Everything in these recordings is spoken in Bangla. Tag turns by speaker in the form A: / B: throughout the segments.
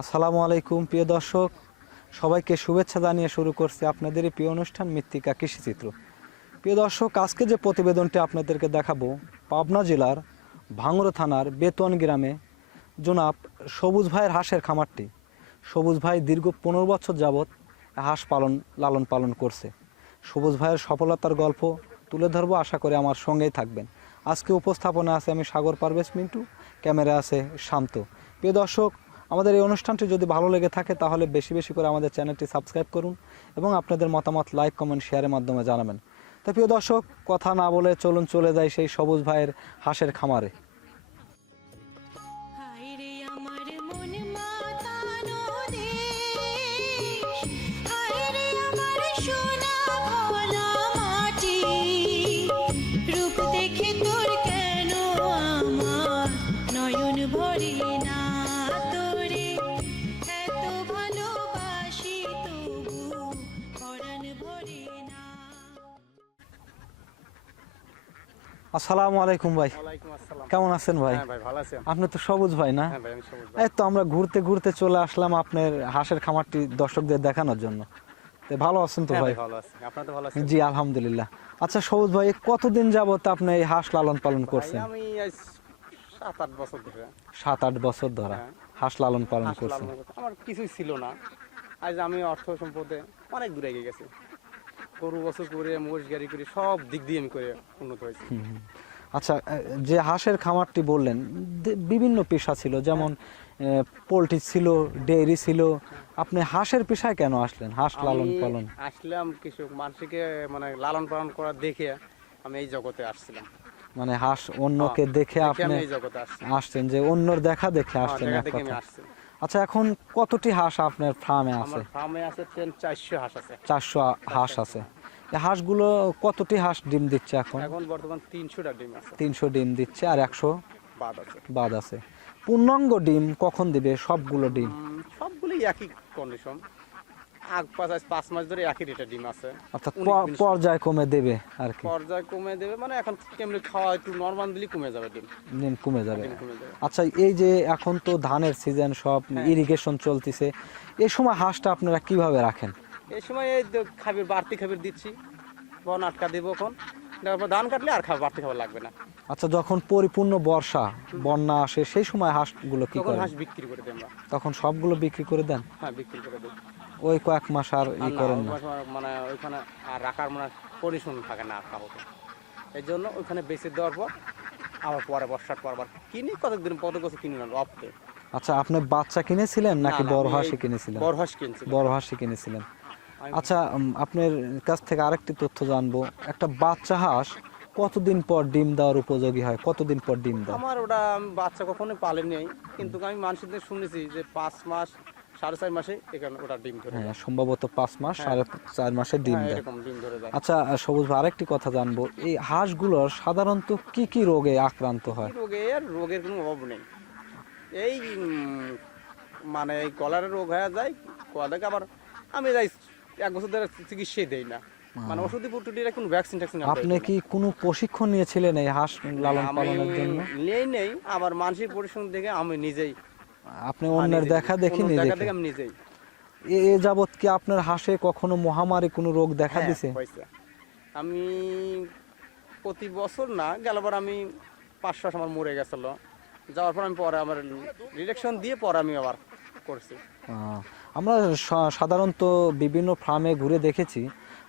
A: আসসালামু আলাইকুম, প্রিয় দর্শক। সবাইকে শুভেচ্ছা জানিয়ে শুরু করছি আপনাদের প্রিয় অনুষ্ঠান মৃত্তিকা কৃষিচিত্র। প্রিয় দর্শক, আজকে যে প্রতিবেদনটি আপনাদেরকে দেখাবো, পাবনা জেলার ভাঙড়া থানার বেতন গ্রামে জনাব সবুজ ভাইয়ের হাঁসের খামারটি। সবুজ ভাই দীর্ঘ পনেরো বছর যাবৎ হাঁস পালন, লালন পালন করছে। সবুজ ভাইয়ের সফলতার গল্প তুলে ধরবো, আশা করি আমার সঙ্গেই থাকবেন। আজকে উপস্থাপনা আছে আমি সাগর পারভেজ মিন্টু ক্যামেরা আছে শান্ত। প্রিয় দর্শক আমাদের এই অনুষ্ঠানটি যদি ভালো লেগে থাকে, তাহলে বেশি বেশি করে আমাদের চ্যানেলটি সাবস্ক্রাইব করুন এবং আপনাদের মতামত লাইক, কমেন্ট, শেয়ারের মাধ্যমে জানাবেন। তো প্রিয় দর্শক, কথা না বলে চলুন চলে যাই সেই সবুজ ভাইয়ের হাঁসের খামারে।
B: দেখে
A: আসসালামু আলাইকুম ভাই। কেমন আছেন ভাই?
C: হ্যাঁ
A: আপনি তো সবুজ ভাই না?
C: হ্যাঁ।
A: এই তো আমরা ঘুরতে ঘুরতে চলে আসলাম আপনার হাঁসের খামারটি দর্শকদের দেখানোর জন্য। ভালো আছেন তো
C: হ্যাঁ
A: ভাই জি আলহামদুলিল্লাহ। আচ্ছা সবুজ ভাই কতদিন যাবত আপনি এই হাঁস লালন পালন করছেন?
C: সাত আট বছর ধরে।
A: হাঁস লালন পালন করছেন।
C: আমার কিছুই ছিল না। আজ আমি অর্থ সম্পদে অনেক দূরে গেছি। গরু বছর করে মোষ গাড়ি করে সব দিক দিয়ে আমি করে উন্নত হয়েছি।
A: আচ্ছা যে হাঁসের খামারটি বললেন বিভিন্ন পেশা ছিল যেমন পোলট্রি ছিল ডেয়ারি ছিল। আপনি হাঁসের পেশায় কেন আসলেন? হাঁস লালন পালন।
C: আসলাম কিছু মানুষকে মানে লালন পালন করা দেখে আমি এই জগতে আসছিলাম।
A: মানে হাঁস অন্যকে দেখে
C: দেখে
A: আপনি আসছেন যে অন্যর দেখা দেখে
C: হ্যাঁ,
A: আসছেন আচ্ছা এখন কতটি হাঁস আপনার ফার্মে আছে?
C: আমার ফার্মে আছে ট্রেন চারশো হাঁস আছে।
A: চারশো হাঁস আছে। এই হাঁসগুলো কতটি হাঁস ডিম দিচ্ছে এখন?
C: এখন বর্তমান তিনশোটা ডিম আছে।
A: তিনশো ডিম দিচ্ছে আর একশো
C: বাদ আছে।
A: বাদ আছে। পূর্ণাঙ্গ ডিম কখন দিবে? সবগুলো ডিম?
C: সবগুলোই একই কন্ডিশন আগ পাঁচ পাঁচ মাস ধরে একই ডিম আছে।
A: অর্থাৎ। পর্যায় কমে দেবে আর কি।
C: পর্যায় কমে দেবে মানে এখন কেমনি খাওয়া একটু নর্মাল দিলেই কমে যাবে ডিম।
A: ডিম কমে যাবে। আচ্ছা এই যে এখন তো ধানের সিজন সব
C: হ্যাঁ।
A: ইরিগেশন চলতেছে এই সময় হাঁসটা আপনারা কীভাবে রাখেন?
C: এই সময় এই খাবির বাড়তি খাবির দিচ্ছি বন আটকা দেবো এখন। তারপর ধান কাটলে আর খাবার বাড়তি খাবার লাগবে না।
A: আচ্ছা যখন পরিপূর্ণ বর্ষা বন্যা আসে সেই সময় হাঁসগুলো কি করেন?
C: হাঁস বিক্রি করে দেন
A: তখন সবগুলো বিক্রি করে দেন?
C: হ্যাঁ বিক্রি করে দিই।
A: ওই কয়েক মাস আর ই করেন না।
C: মানে ওইখানে আর রাখার মানে কন্ডিশন থাকে না খাওয়াতে এই জন্য ওইখানে বেশি দেওয়ার পর আবার পরে বর্ষার পর আবার কিনি কতদিন কত কিছু কিনি না অফতে
A: আচ্ছা আপনি বাচ্চা কিনেছিলেন নাকি বড়
C: আমি
A: কিনেছিলেন?
C: বড় হাঁস কিনছি
A: বড় হাঁসই কিনেছিলেন। আচ্ছা আপনার কাছ থেকে আরেকটি তথ্য জানব। একটা বাচ্চা হাঁস কতদিন পর ডিম দেওয়ার উপযোগী হয়? কতদিন পর ডিম দেয়?
C: আমার ওটা বাচ্চা কখনো পালিনি। কিন্তু আমি মানুষদের শুনেছি যে পাঁচ মাস সাড়ে চার মাসে এখানে ওটা ডিম ধরে
A: হ্যাঁ সম্ভবত পাঁচ মাস
C: হ্যাঁ।
A: সাড়ে চার মাসে ডিম
C: হ্যাঁ,
A: দেয়।
C: এরকম ডিম ধরে যায়।
A: আচ্ছা সবুজ ভাই, আরেকটি কথা জানব। এই হাঁসগুলোর সাধারণত কি কি রোগে আক্রান্ত হয়?
C: এই রোগে? রোগের কোনো অভাব নেই। এই মানে এই কলারের রোগ হয়ে যায় কলাকে আবার আমি যাই এক বছর ধরে চিকিৎসাই দেই না। মানে ওষুধি পুটুটির কোনো ভ্যাকসিন ট্যাকসিন
A: আপনি কি কোনো প্রশিক্ষণ নিয়েছিলেন এই হাঁস লালন পালনের জন্য?
C: নেই নেই। আবার মানসিক পরিশ্রম দেখে আমি নিজেই
A: আপনি অন্যের দেখা দেখে
C: অন্যের দেখা
A: এ যাবৎ কি আপনার হাঁসে কখনো মহামারী কোনো রোগ দেখা
C: হ্যাঁ,
A: দিছে?
C: আমি প্রতি বছর না গেলবার আমি পাঁচশো আমার মরে গেছিল। যাওয়ার পর আমি পরে আমার রিডাকশন দিয়ে পরে আমি আবার করছি।
A: আমরা সাধারণত বিভিন্ন ফার্মে ঘুরে দেখেছি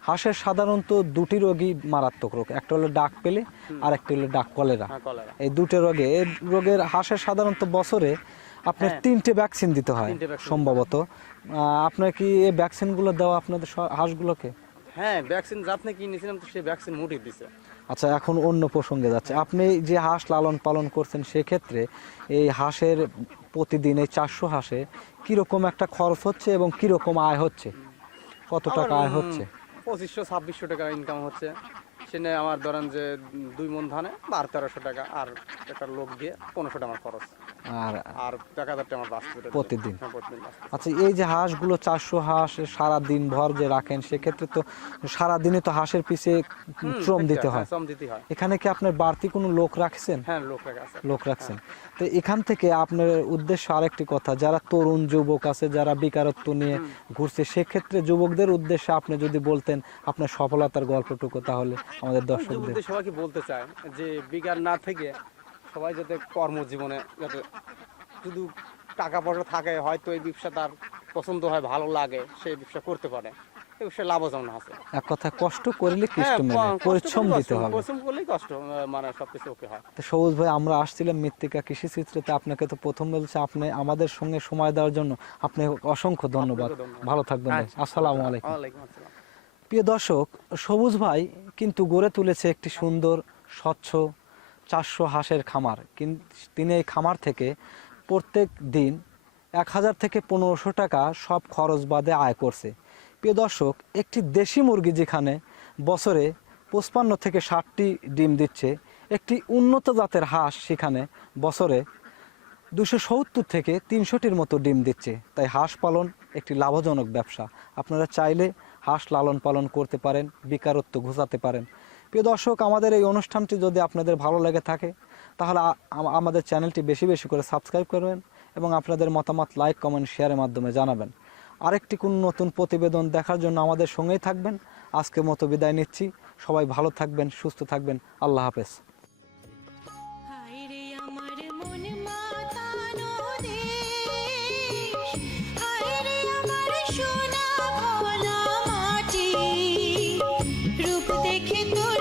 A: হাঁসের সাধারণত দুটি রোগই মারাত্মক রোগ। একটা হলো ডাক পেলে আর একটা হলো ডাক কলেরা।
C: হ্যাঁ কলেরা।
A: এই দুটো রোগে এই রোগের হাঁসের সাধারণত বছরে আপনার
C: হ্যাঁ।
A: তিনটে ভ্যাকসিন দিতে হয় সম্ভবত। আপনার কি এই ভ্যাকসিনগুলো দেওয়া আপনাদের হাঁসগুলোকে?
C: হ্যাঁ ভ্যাকসিন নাকি কিনেছিলাম তো সেই ভ্যাকসিন মুটি দিছে।
A: আচ্ছা এখন অন্য প্রসঙ্গে যাচ্ছে। আপনি যে হাঁস লালন পালন করছেন সেক্ষেত্রে এই হাঁসের প্রতিদিন এই চারশো হাঁসে কীরকম একটা খরচ হচ্ছে এবং কীরকম আয় হচ্ছে? কত টাকা আয় হচ্ছে?
C: পঁচিশশো ছাব্বিশশো টাকা ইনকাম হচ্ছে। সেনে আমার ধরেন যে দুই মন ধানে বারো তেরোশো টাকা আর একটা লোক দিয়ে পনেরোশো টাকা আমার খরচ।
A: আর
C: আর এক হাজার টাকা আমার
A: প্রতিদিন?
C: হ্যাঁ, প্রতিদিন
A: আচ্ছা এই যে হাঁসগুলো চারশো হাঁস সারা দিন ভর যে রাখেন সেক্ষেত্রে তো সারা দিনে তো হাঁসের পিছে শ্রম দিতে
C: হয়,
A: হয়।
C: হ্যাঁ, শ্রম দিতে হয়।
A: এখানে কি আপনার বাড়তি কোনো লোক রাখছেন?
C: হ্যাঁ লোক রাখা
A: লোক রাখছেন। তো এখান থেকে আপনার উদ্দেশ্য আরেকটি কথা যারা তরুণ যুবক আছে যারা বেকারত্ব নিয়ে ঘুরছে সেক্ষেত্রে যুবকদের উদ্দেশ্যে আপনি যদি বলতেন আপনার সফলতার গল্পটুকু তাহলে। আমাদের দর্শকদের।
C: সবাইকে বলতে চাই যে বিকার না থেকে সবাই যাতে কর্মজীবনে যাতে শুধু টাকা পয়সা থাকে হয়তো এই ব্যবসা তার পছন্দ হয় ভালো লাগে সেই ব্যবসা করতে পারে। এই ব্যবসা লাভজনক আছে।
A: এক কথা কষ্ট করলে কৃষ্ট
C: হ্যাঁ,
A: মেলে পরিশ্রম দিতে হবে।
C: পরিশ্রম করলেই কষ্ট মানে সবকিছু ওকে হয়।
A: তো সবুজ ভাই আমরা আসছিলাম মৃত্তিকা কৃষি চিত্রতে। আপনাকে তো প্রথম বলছে আপনি আমাদের সঙ্গে সময় দেওয়ার জন্য আপনি অসংখ্য ধন্যবাদ। ভালো থাকবেন ভাই।
C: আচ্ছা।
A: আসসালামু আলাইকুম।
C: ওয়ালাইকুম আসসালাম।
A: প্রিয় দর্শক, সবুজ ভাই কিন্তু গড়ে তুলেছে একটি সুন্দর, স্বচ্ছ চারশো হাঁসের খামার। তিনি এই খামার থেকে প্রত্যেক দিন এক হাজার থেকে পনেরোশো টাকা সব খরচ বাদে আয় করছে। প্রিয় দর্শক, একটি দেশি মুরগি যেখানে বছরে পঁচপান্ন থেকে ষাটটি ডিম দিচ্ছে, একটি উন্নত জাতের হাঁস সেখানে বছরে দুশো সত্তর থেকে তিনশোটির মতো ডিম দিচ্ছে। তাই হাঁস পালন একটি লাভজনক ব্যবসা। আপনারা চাইলে হাঁস লালন পালন করতে পারেন, বেকারত্ব ঘোচাতে পারেন। প্রিয় দর্শক, আমাদের এই অনুষ্ঠানটি যদি আপনাদের ভালো লেগে থাকে, তাহলে আমাদের চ্যানেলটি বেশি বেশি করে সাবস্ক্রাইব করবেন এবং আপনাদের মতামত লাইক, কমেন্ট, শেয়ারের মাধ্যমে জানাবেন। আরেকটি কোন নতুন প্রতিবেদন দেখার জন্য আমাদের সঙ্গেই থাকবেন। আজকের মতো বিদায় নিচ্ছি। সবাই ভালো থাকবেন, সুস্থ থাকবেন। আল্লাহ হাফেজ। que todo